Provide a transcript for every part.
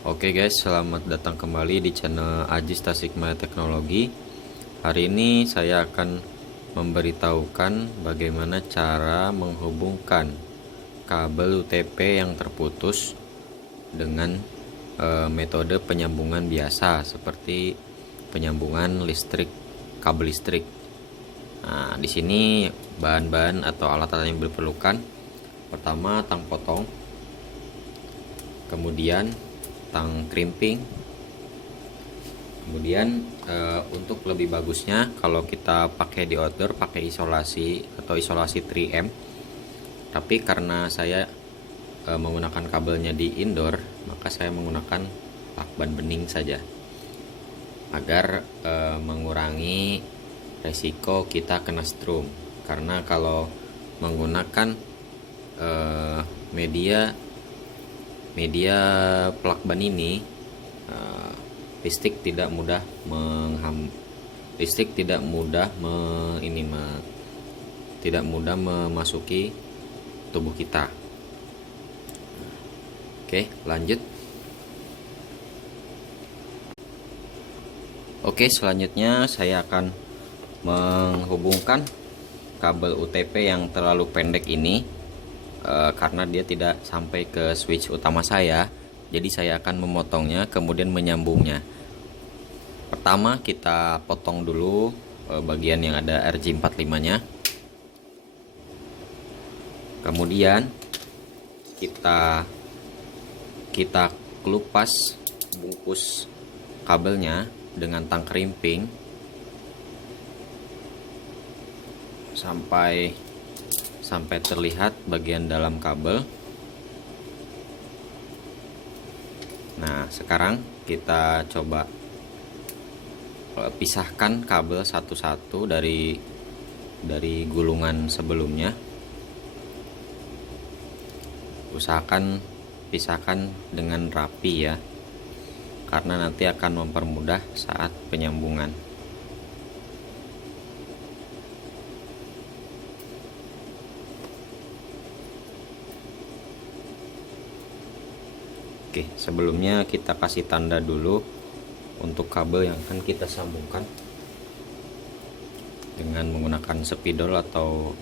Oke guys, selamat datang kembali di channel Ajis Tasikmalaya Teknologi. Hari ini saya akan memberitahukan bagaimana cara menghubungkan kabel UTP yang terputus dengan metode penyambungan biasa seperti penyambungan listrik, kabel listrik. Nah, di sini bahan-bahan atau alat-alat yang diperlukan. Pertama, tang potong. Kemudian tang crimping. Kemudian untuk lebih bagusnya kalau kita pakai di outdoor pakai isolasi atau isolasi 3M. Tapi karena saya menggunakan kabelnya di indoor, maka saya menggunakan lakban bening saja agar mengurangi resiko kita kena strum. Karena kalau menggunakan media plakban ini, listrik tidak mudah tidak mudah memasuki tubuh kita. Oke, lanjut. Oke, selanjutnya saya akan menghubungkan kabel UTP yang terlalu pendek ini karena dia tidak sampai ke switch utama saya. Jadi saya akan memotongnya kemudian menyambungnya. Pertama kita potong dulu bagian yang ada RJ45 nya. Kemudian kita kelupas bungkus kabelnya dengan tang crimping sampai terlihat bagian dalam kabel. Nah, sekarang kita coba pisahkan kabel satu-satu dari gulungan sebelumnya. Usahakan pisahkan dengan rapi ya, karena nanti akan mempermudah saat penyambungan. Oke, sebelumnya kita kasih tanda dulu untuk kabel yang akan kita sambungkan dengan menggunakan spidol atau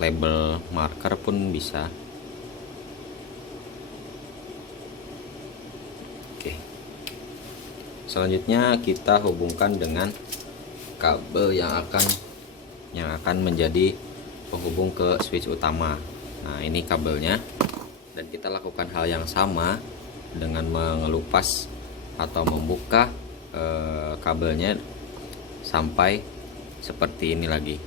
label marker pun bisa. Oke, selanjutnya kita hubungkan dengan kabel yang akan menjadi penghubung ke switch utama. Nah, ini kabelnya. Dan kita lakukan hal yang sama dengan mengelupas atau membuka kabelnya sampai seperti ini lagi.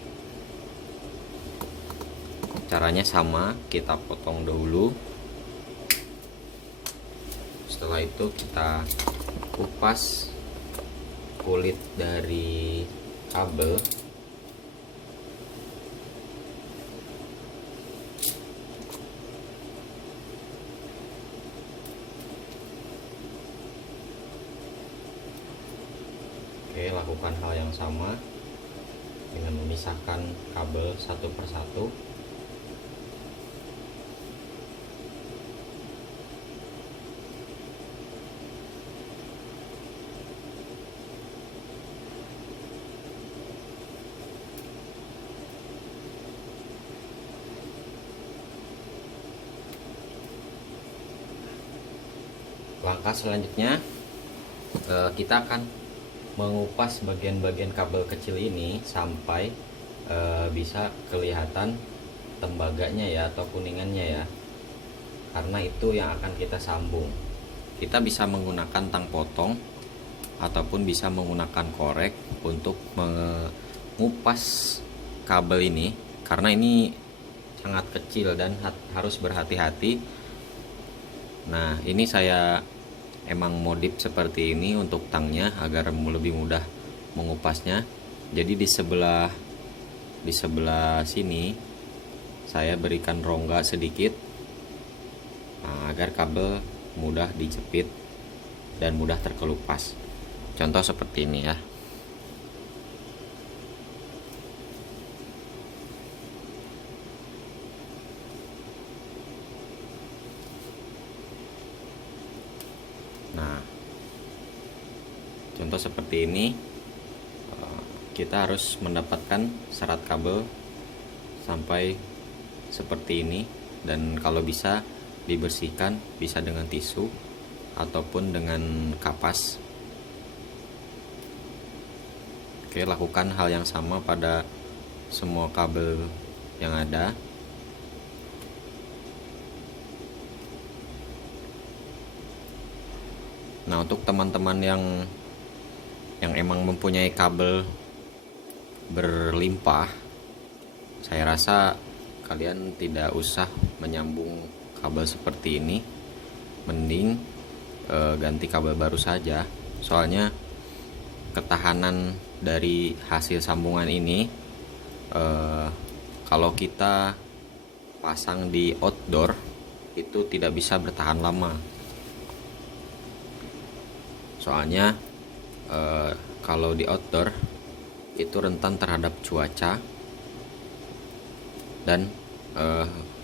Caranya sama, kita potong dahulu. Setelah itu kita kupas kulit dari kabel. Oke, lakukan hal yang sama dengan memisahkan kabel satu persatu. Langkah selanjutnya kita akan mengupas bagian-bagian kabel kecil ini sampai bisa kelihatan tembaganya ya, atau kuningannya ya, karena itu yang akan kita sambung. Kita bisa menggunakan tang potong ataupun bisa menggunakan korek untuk mengupas kabel ini, karena ini sangat kecil dan harus berhati-hati. Nah, ini saya emang modif seperti ini untuk tangnya agar lebih mudah mengupasnya. Jadi di sebelah sini saya berikan rongga sedikit, agar kabel mudah dijepit dan mudah terkelupas. Contoh seperti ini ya. Nah, contoh seperti ini, kita harus mendapatkan serat kabel sampai seperti ini, dan kalau bisa dibersihkan, bisa dengan tisu ataupun dengan kapas. Oke, lakukan hal yang sama pada semua kabel yang ada. Nah, untuk teman-teman yang emang mempunyai kabel berlimpah, saya rasa kalian tidak usah menyambung kabel seperti ini. Mending ganti kabel baru saja. Soalnya ketahanan dari hasil sambungan ini, kalau kita pasang di outdoor itu tidak bisa bertahan lama. Soalnya kalau di outdoor itu rentan terhadap cuaca dan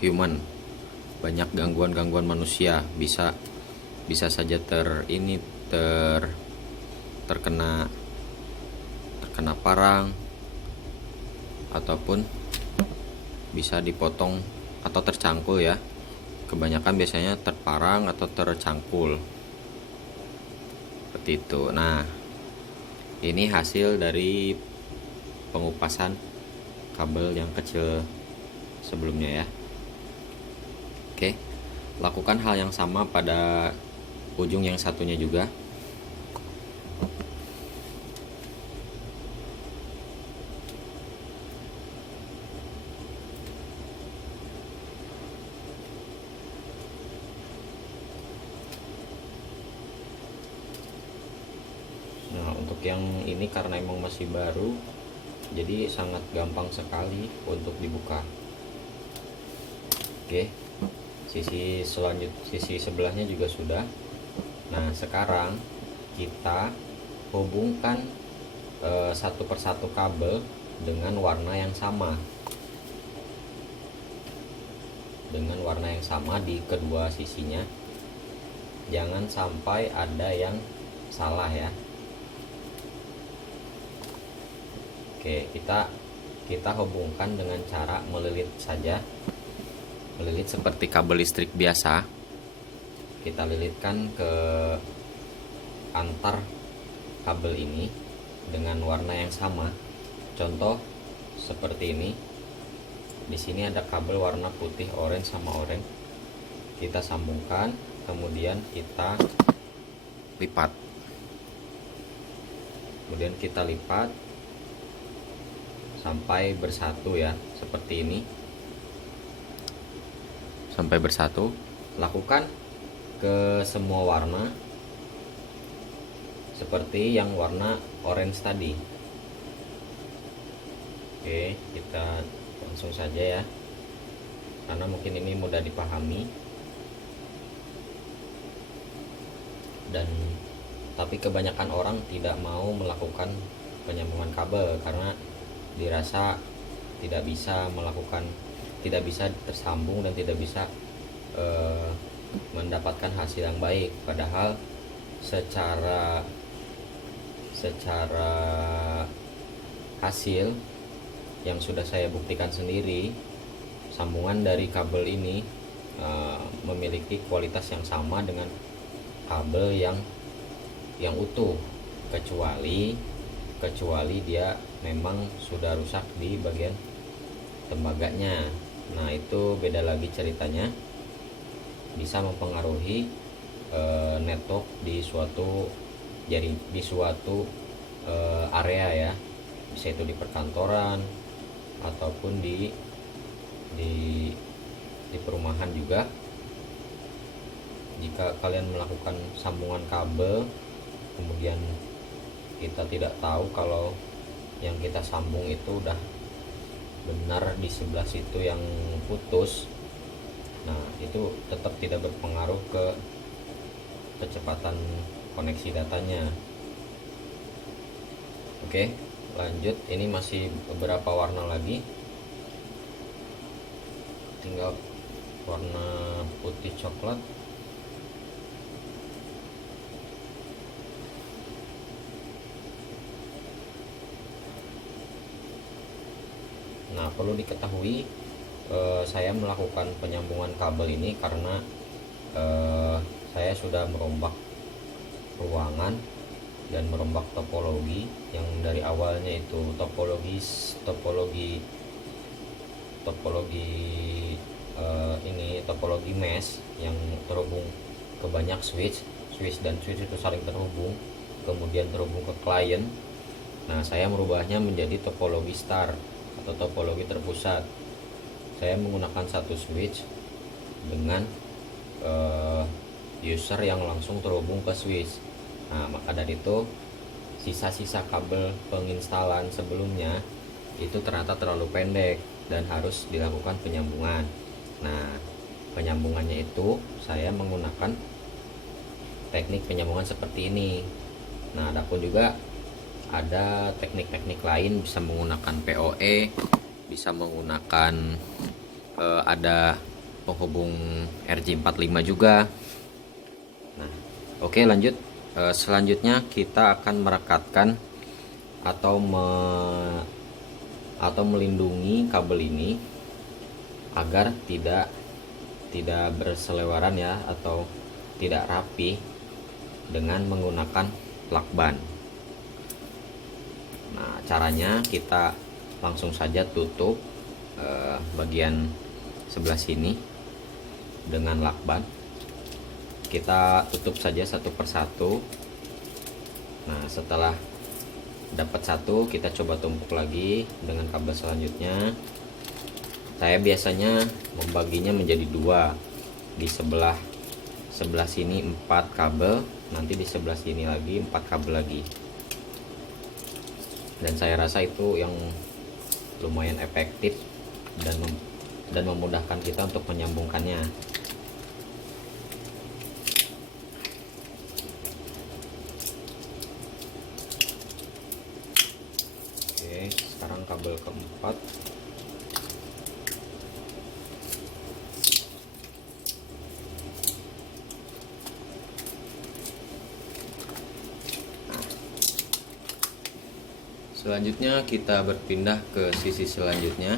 human, banyak gangguan-gangguan manusia, bisa saja terkena parang, ataupun bisa dipotong atau tercangkul ya. Kebanyakan biasanya terparang atau tercangkul seperti itu. Nah, ini hasil dari pengupasan kabel yang kecil sebelumnya ya. Oke, lakukan hal yang sama pada ujung yang satunya juga. Nah, untuk yang ini karena emang masih baru, jadi sangat gampang sekali untuk dibuka. Oke, sisi sebelahnya juga sudah. Nah, sekarang kita hubungkan satu persatu kabel dengan warna yang sama, di kedua sisinya. Jangan sampai ada yang salah ya. Oke, kita hubungkan dengan cara melilit saja. Melilit seperti kabel listrik biasa. Kita lilitkan ke antar kabel ini dengan warna yang sama. Contoh seperti ini. Di sini ada kabel warna putih, orange sama orange. Kita sambungkan, kemudian kita lipat. Sampai bersatu ya, seperti ini. Sampai bersatu. Lakukan ke semua warna seperti yang warna orange tadi. Oke, kita langsung saja ya, karena mungkin ini mudah dipahami. Tapi kebanyakan orang tidak mau melakukan penyambungan kabel karena dirasa tidak bisa tersambung dan tidak bisa mendapatkan hasil yang baik. Padahal secara hasil yang sudah saya buktikan sendiri, sambungan dari kabel ini memiliki kualitas yang sama dengan kabel yang utuh, kecuali dia memang sudah rusak di bagian tembaganya. Nah, itu beda lagi ceritanya, bisa mempengaruhi network di suatu area ya, bisa itu di perkantoran ataupun di perumahan juga. Jika kalian melakukan sambungan kabel, kemudian kita tidak tahu kalau yang kita sambung itu udah benar di sebelah situ yang putus, nah itu tetap tidak berpengaruh ke kecepatan koneksi datanya. Oke, lanjut. Ini masih beberapa warna lagi, tinggal warna putih coklat. Nah, perlu diketahui saya melakukan penyambungan kabel ini karena saya sudah merombak ruangan dan merombak topologi yang dari awalnya itu topologi topologi mesh yang terhubung ke banyak switch dan switch itu saling terhubung, kemudian terhubung ke klien. Nah, saya merubahnya menjadi topologi star atau topologi terpusat. Saya menggunakan satu switch dengan user yang langsung terhubung ke switch. Nah, maka dari itu sisa-sisa kabel penginstalan sebelumnya itu ternyata terlalu pendek dan harus dilakukan penyambungan. Nah, penyambungannya itu saya menggunakan teknik penyambungan seperti ini. Nah, adapun juga ada teknik-teknik lain, bisa menggunakan PoE, bisa menggunakan ada penghubung RJ45 juga. Nah, oke, lanjut. Selanjutnya kita akan merekatkan atau melindungi kabel ini agar tidak berselewaran ya, atau tidak rapi dengan menggunakan lakban. Nah, caranya kita langsung saja tutup bagian sebelah sini dengan lakban. Kita tutup saja satu persatu. Nah, setelah dapat satu, kita coba tumpuk lagi dengan kabel selanjutnya. Saya biasanya membaginya menjadi dua. Di sebelah sini 4 kabel, nanti di sebelah sini lagi 4 kabel lagi. Dan saya rasa itu yang lumayan efektif dan memudahkan kita untuk menyambungkannya. Oke, sekarang kabel keempat. Selanjutnya kita berpindah ke sisi selanjutnya.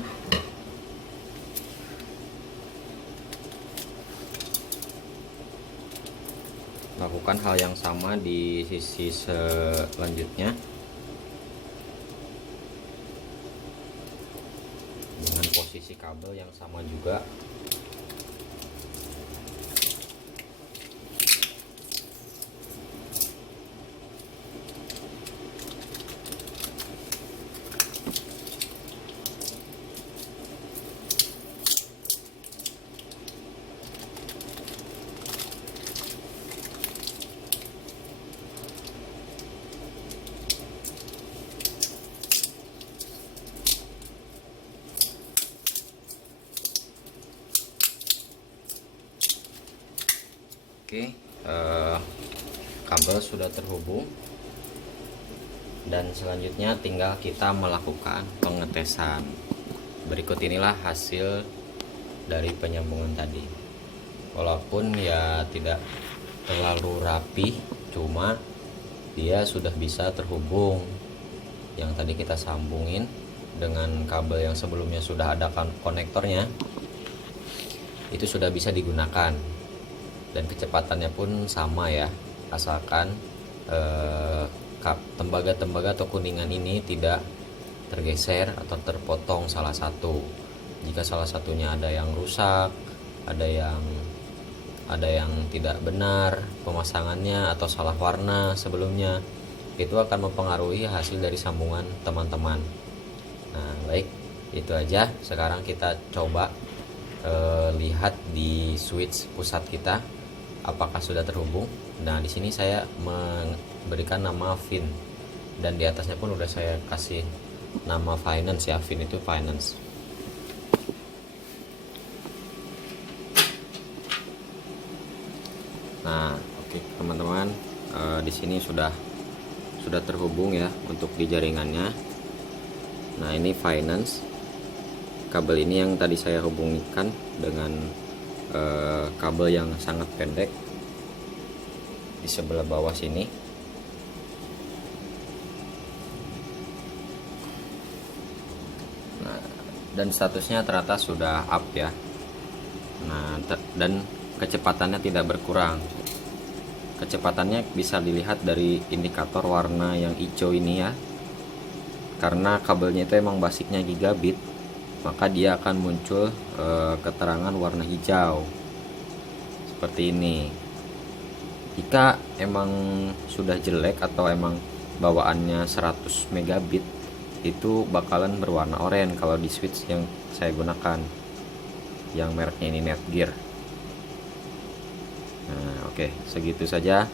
Lakukan hal yang sama di sisi selanjutnya dengan posisi kabel yang sama juga. Oke, kabel sudah terhubung dan selanjutnya tinggal kita melakukan pengetesan. Berikut inilah hasil dari penyambungan tadi. Walaupun ya tidak terlalu rapi, cuma dia sudah bisa terhubung. Yang tadi kita sambungin dengan kabel yang sebelumnya sudah ada konektornya, itu sudah bisa digunakan. Dan kecepatannya pun sama ya, asalkan tembaga atau kuningan ini tidak tergeser atau terpotong salah satu. Jika salah satunya ada yang rusak, ada yang tidak benar pemasangannya atau salah warna sebelumnya, itu akan mempengaruhi hasil dari sambungan teman-teman. Nah, baik, itu aja. Sekarang kita coba lihat di switch pusat kita apakah sudah terhubung. Nah, di sini saya memberikan nama Fin dan di atasnya pun udah saya kasih nama Finance ya. Fin itu Finance. Nah, oke teman-teman, di sini sudah terhubung ya untuk di jaringannya. Nah, ini Finance. Kabel ini yang tadi saya hubungkan dengan kabel yang sangat pendek di sebelah bawah sini. Nah, dan statusnya ternyata sudah up ya. Nah, dan kecepatannya tidak berkurang. Kecepatannya bisa dilihat dari indikator warna yang hijau ini ya. Karena kabelnya itu emang basicnya gigabit, maka dia akan muncul keterangan warna hijau seperti ini. Jika emang sudah jelek atau emang bawaannya 100 megabit, itu bakalan berwarna oranye kalau di switch yang saya gunakan, yang mereknya ini Netgear. Nah, oke, segitu saja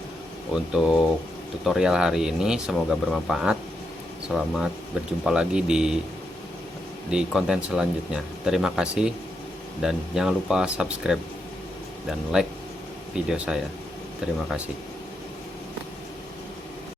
untuk tutorial hari ini, semoga bermanfaat. Selamat berjumpa lagi di konten selanjutnya. Terima kasih dan jangan lupa subscribe dan like video saya. Terima kasih.